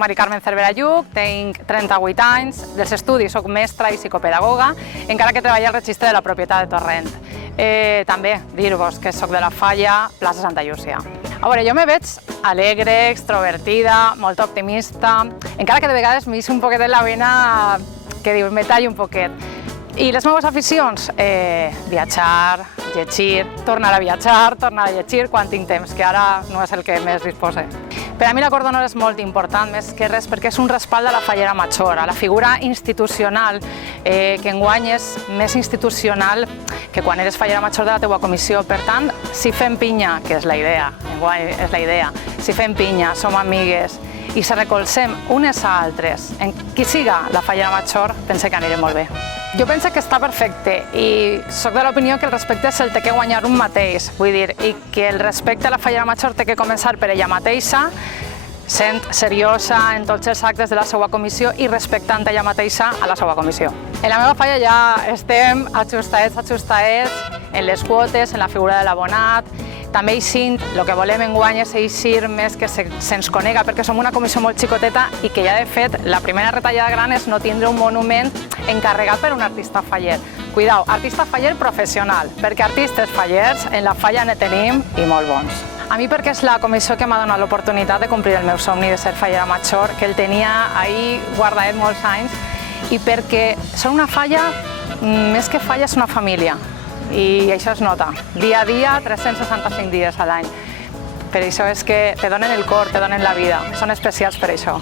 Mari Carmen Cervera Lluc, tinc 38 anys, dels estudis soc mestra i psicopedagoga, encara que treballo al registre de la propietat de Torrent. També dir-vos que soc de la Falla, plaça Santa Llúcia. A veure, jo me veig alegre, extrovertida, molt optimista, encara que de vegades m'hi un poquet de la vena que diu, me tallo un poquet. I les meves aficions? Viatjar, llegir, tornar a viatjar, tornar a llegir quan tinc temps, que ara no és el que més dispose. Per a mi la cordonera és molt important, més que res perquè és un respald de la Fallera Major, a la figura institucional, que enguany és més institucional que quan eres Fallera Major de la teua comissió. Per tant, si fem pinya, que és la idea, enguany és la idea, si fem pinya, som amigues i se recolzem unes a altres en qui siga la Fallera Major, pense que anirem molt bé. Jo penso que està perfecte i soc de l'opinió que el respecte se'l té que guanyar un mateix, vull dir, i que el respecte a la Fallera Major té que començar per ella mateixa, sent seriosa en tots els actes de la seva comissió i respectant ella mateixa a la seva comissió. En la meva falla ja estem ajustadets en les quotes, en la figura de l'abonat. També eixint, el que volem enguany és eixir més que se'ns conega, perquè som una comissió molt xicoteta i que ja de fet la primera retallada gran és no tindre un monument encarregat per un artista faller. Cuidao, artista faller professional, perquè artistes fallers en la falla ne tenim i molt bons. A mi perquè és la comissió que m'ha donat l'oportunitat de complir el meu somni de ser Fallera Major, que el tenia ahí guardadet molts anys, i perquè són una falla, més que falla, és una família. I això es nota, dia a dia, 365 dies a l'any. Per això és que te donen el cor, te donen la vida, són especials per això.